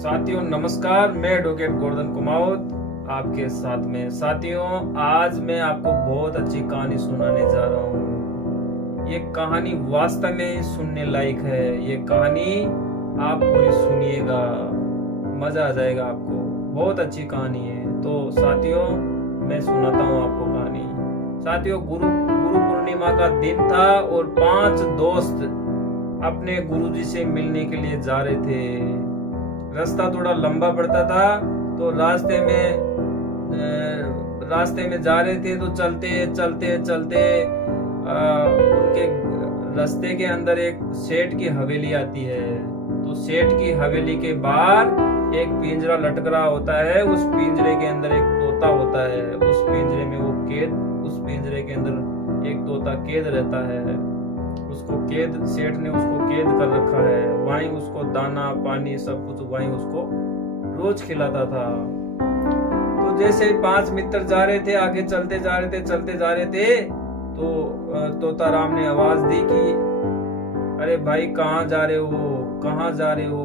साथियों नमस्कार, मैं एडवोकेट गोवर्धन कुमावत आपके साथ में। साथियों, आज मैं आपको बहुत अच्छी कहानी सुनाने जा रहा हूँ। ये कहानी वास्तव में सुनने लायक है। ये कहानी आप पूरी सुनिएगा, मजा आ जाएगा आपको। बहुत अच्छी कहानी है। तो साथियों, मैं सुनाता हूँ आपको कहानी। साथियों, गुरु पूर्णिमा का दिन था और 5 दोस्त अपने गुरुजी से मिलने के लिए जा रहे थे। रास्ता थोड़ा लंबा पड़ता था, तो रास्ते में जा रहे थे। तो चलते चलते चलते उनके रास्ते के अंदर एक सेठ की हवेली आती है। तो सेठ की हवेली के बाहर एक पिंजरा लटक रहा होता है। उस पिंजरे के अंदर एक तोता होता है। उस पिंजरे के अंदर एक तोता कैद रहता है। सेठ ने उसको कैद कर रखा है। वहीं उसको दाना पानी सब कुछ वहीं उसको रोज खिलाता था। तो जैसे 5 मित्र जा रहे थे, आगे चलते जा रहे थे, तो तोताराम ने आवाज दी कि अरे भाई, कहाँ जा रहे हो?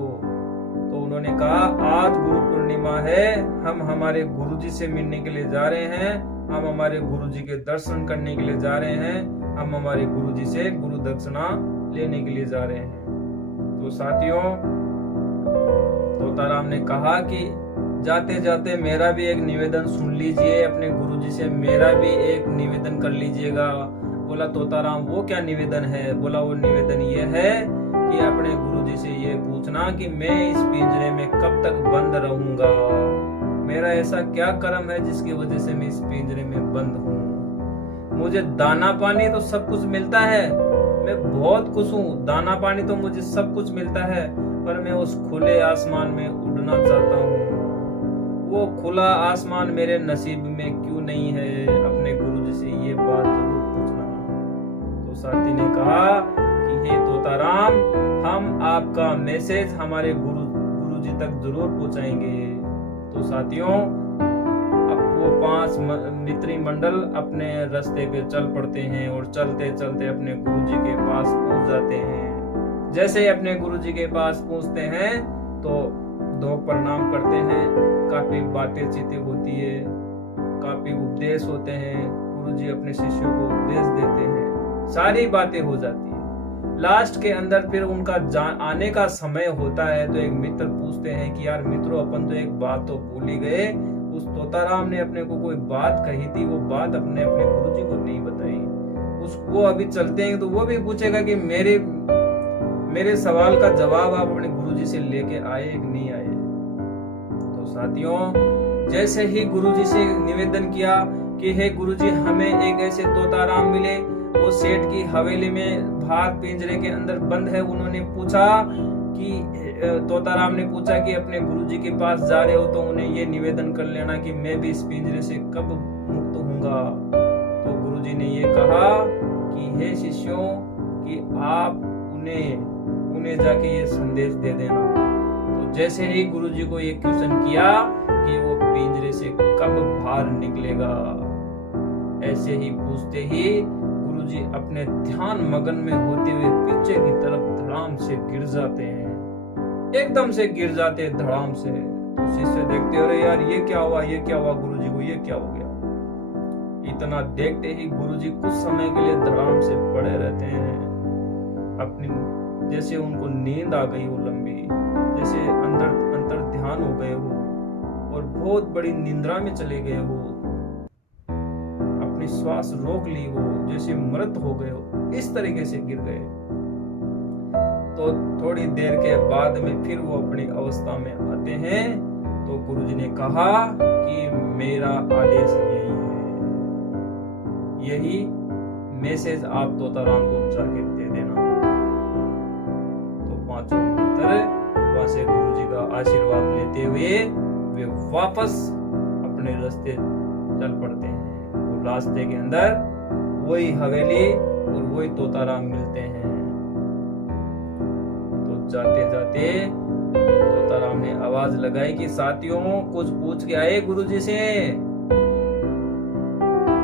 तो उन्होंने कहा, आज गुरु पूर्णिमा है, हम हमारे गुरुजी से मिलने के लिए जा रहे हैं, हम हमारे गुरुजी के दर्शन करने के लिए जा रहे हैं, हम हमारे गुरुजी से गुरु दक्षिणा लेने के लिए जा रहे हैं। तो साथियों, तोताराम ने कहा कि जाते जाते मेरा भी एक निवेदन सुन लीजिए, अपने गुरुजी से मेरा भी एक निवेदन कर लीजिएगा। बोला तोताराम, वो क्या निवेदन है? बोला वो निवेदन ये है कि अपने गुरुजी से ये पूछना कि मैं इस पिंजरे में कब तक बंद रहूंगा। मेरा ऐसा क्या कर्म है जिसकी वजह से मैं इस पिंजरे में बंद हूँ। मुझे दाना पानी तो सब कुछ मिलता है, मैं बहुत खुश हूँ। दाना पानी तो मुझे सब कुछ मिलता है, पर मैं उस खुले आसमान में उड़ना चाहता हूँ। वो खुला आसमान मेरे नसीब में क्यों नहीं है? अपने गुरुजी से ये बात जरूर पूछना। तो साथी ने कहा कि हे तोताराम, हम आपका मैसेज हमारे गुरुजी तक जरूर पहुंचाएंगे। तो साथियों, वो 5 मित्री मंडल अपने रास्ते पे चल पड़ते हैं और चलते चलते अपने गुरुजी के पास पहुंच जाते हैं। जैसे ही अपने गुरुजी के पास पहुंचते हैं तो 2 प्रणाम करते हैं। काफी बातें चीतें होती है, काफी उपदेश होते हैं। गुरुजी अपने शिष्यों को उपदेश देते हैं, सारी बातें हो जाती है। लास्ट के अंदर फिर उनका आने का समय होता है। तो एक मित्र पूछते हैं कि यार मित्रों, अपन तो एक बात तो भूल ही गए। उस तोताराम ने अपने को कोई बात कही थी, वो बात अपने गुरुजी को नहीं बताई। वो अभी चलते हैं तो वो भी पूछेगा कि मेरे सवाल का जवाब आप अपने गुरुजी से लेके आए कि नहीं आए। तो साथियों, जैसे ही गुरुजी से निवेदन किया कि हे गुरुजी, हमें एक ऐसे तोताराम मिले, वो सेठ की हवेली में बाहर पिंजरे के अंदर बंद है। उन्होंने पूछा कि तोताराम ने पूछा कि अपने गुरुजी के पास जा रहे हो तो उन्हें ये निवेदन कर लेना कि मैं भी इस पिंजरे से कब मुक्त होऊंगा। तो गुरुजी ने ये कहा कि हे शिष्यों, कि आप उन्हें जाके ये संदेश दे देना। तो जैसे ही गुरुजी को ये क्वेश्चन किया कि वो पिंजरे से कब बाहर निकलेगा, ऐसे ही पूछते ही गुरुजी अपने ध्यान मगन में होते हुए पीछे की तरफ धड़ाम से गिर जाते हैं। एकदम से गिर जाते हैं धड़ाम से। तो शिष्य देखते, अरे यार ये क्या हुआ गुरुजी को, ये क्या हो गया? इतना देखते ही गुरुजी कुछ समय के लिए धड़ाम से पड़े रहते हैं। अपनी जैसे उनको नींद आ गई हो लंबी, जैसे अंतर ध्यान हो गए हो और बहुत बड़ी निंद्रा में चले गए हो, अपनी श्वास रोक ली हो, जैसे मृत हो गए हो, इस तरीके से गिर गए। तो थोड़ी देर के बाद में फिर वो अपनी अवस्था में आते हैं। तो गुरुजी ने कहा कि मेरा आदेश यही है, यही मैसेज आप तोताराम को जाके दे देना। तो 5 मित्र वहां से गुरुजी का आशीर्वाद लेते हुए वे वापस अपने रास्ते चल पड़ते हैं। वो रास्ते के अंदर वही हवेली और वही तोताराम मिलते हैं। जाते जाते तोताराम ने आवाज लगाई कि साथियों, कुछ पूछ के आए गुरुजी से?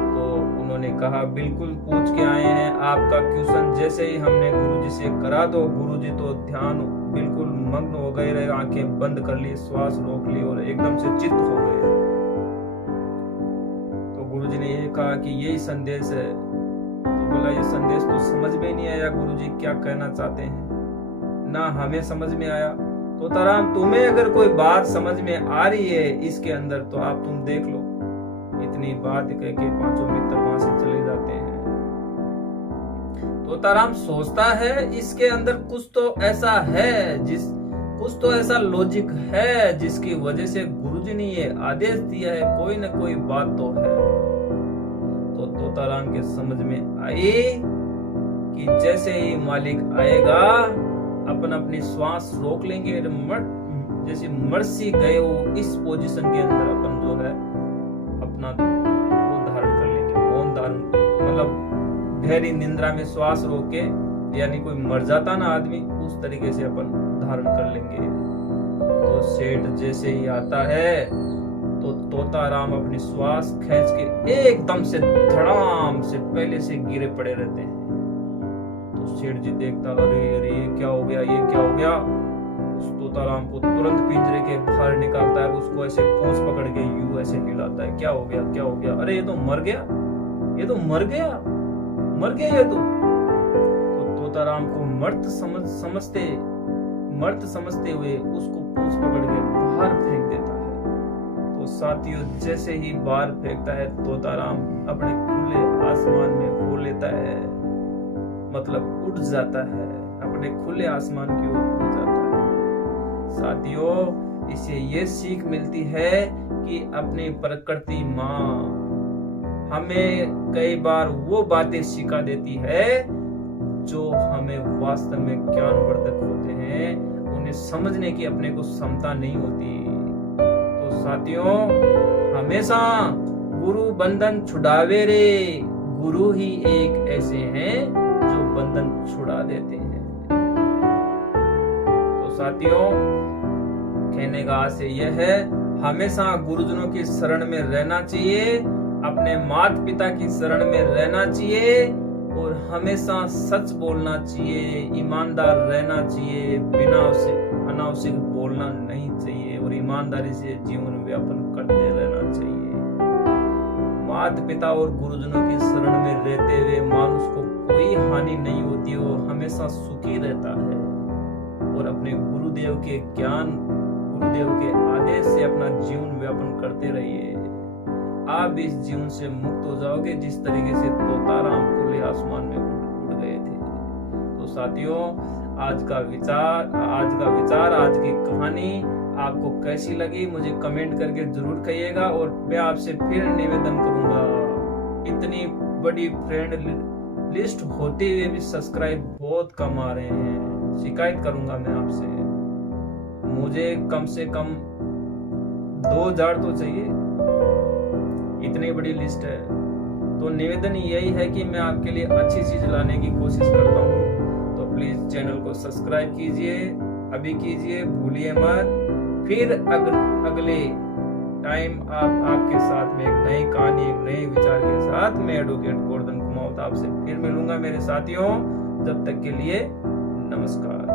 तो उन्होंने कहा, बिल्कुल पूछ के आए हैं। आपका क्वेश्चन जैसे ही हमने गुरुजी से करा तो गुरुजी तो ध्यान बिल्कुल मग्न हो गए, आंखें बंद कर ली, श्वास रोक ली और एकदम से चित्त हो गए। तो गुरुजी ने ये कहा कि यही संदेश है। तो बोला ये संदेश तो समझ में नहीं आया गुरुजी क्या कहना चाहते हैं, ना हमें समझ में आया। तोताराम तुम्हें अगर कोई बात समझ में आ रही है इसके अंदर तो आप तुम देख लो। इतनी बात कह के पांचों मित्र वहां से चले जाते हैं। तोताराम सोचता है इसके अंदर कुछ तो ऐसा है, कुछ तो ऐसा लॉजिक है जिसकी वजह से गुरुजी ने ये आदेश दिया है, कोई न कोई बात तो है। तो तोताराम के समझ में आई कि जैसे ही मालिक आएगा अपन अपनी श्वास रोक लेंगे, जैसे मर्सी गए वो इस पोजीशन के अंदर अपन जो है अपना वो धारण कर लेंगे, मौन धारण, मतलब गहरी निंद्रा में श्वास रोक के, यानी कोई मर जाता ना आदमी उस तरीके से अपन धारण कर लेंगे। तो सेठ जैसे ही आता है तो तोताराम अपनी श्वास खींच के एकदम से धड़ाम से पहले से गिरे पड़े रहते हैं। तो सेठ जी देखता, अरे अरे ये क्या हो गया, ये क्या हो गया। उस तोताराम को तुरंत पिंजरे के बाहर निकालता है, उसको ऐसे पूंछ पकड़ के यूं ऐसे हिलाता है, क्या हो गया, क्या हो गया, अरे ये तो मर गया, ये तो मर गया, मर गया ये तो तोताराम को मर्द समझते हुए उसको पूंछ पकड़ के बाहर फेंक देता है। तो साथियों जैसे ही बाहर फेंकता है तोताराम अपने खुले आसमान में हो लेता है, मतलब उड़ जाता है, अपने खुले आसमान की ओर उड़ जाता है। साथियों इसे ये सीख मिलती है कि अपनी प्रकृति माँ हमें कई बार वो बातें सिखा देती है जो हमें वास्तव में ज्ञानवर्धक होते हैं, उन्हें समझने की अपने को क्षमता नहीं होती। तो साथियों हमेशा गुरु बंधन छुड़ावे रे, गुरु ही एक ऐसे हैं जो बंधन छुड़ा देते हैं। तो साथियों कहने का आशय यह है, हमेशा गुरुजनों की शरण में रहना चाहिए, अपने माता पिता की शरण में रहना चाहिए और हमेशा सच बोलना चाहिए, ईमानदार रहना चाहिए, बिना अनावश्यक बोलना नहीं चाहिए और ईमानदारी से जीवन व्यापन करते रहना चाहिए। माता पिता और गुरुजनों की शरण में रहते हुए मानुष को कोई हानि नहीं होती, वो हमेशा सुखी रहता है और अपने गुरुदेव के ज्ञान, गुरुदेव के आदेश से अपना जीवन व्यापन करते रहिए। आप इस जीवन से मुक्त हो जाओगे जिस तरीके से तोताराम खुले आसमान में उड़ गए थे। तो साथियों आज का विचार, आज की कहानी आपको कैसी लगी मुझे कमेंट करके जरूर कहिएगा। और मैं आपसे फिर निवेदन करूंगा, इतनी बड़ी फ्रेंड लिस्ट होते हुए भी सब्सक्राइब बहुत कम आ रहे हैं, शिकायत करूंगा मैं आपसे। मुझे कम से कम 2000 तो चाहिए, इतनी बड़ी लिस्ट है। तो निवेदन यही है कि मैं आपके लिए अच्छी चीज लाने की कोशिश करता हूँ। तो प्लीज चैनल को सब्सक्राइब कीजिए, अभी कीजिए, भूलिए मत। फिर अगले टाइम आपके साथ में एक नई कहानी, एक नए विचार के साथ मैं एडवोकेट गोवर्धन कुमावत आपसे फिर मिलूंगा मेरे साथियों। जब तक के लिए नमस्कार।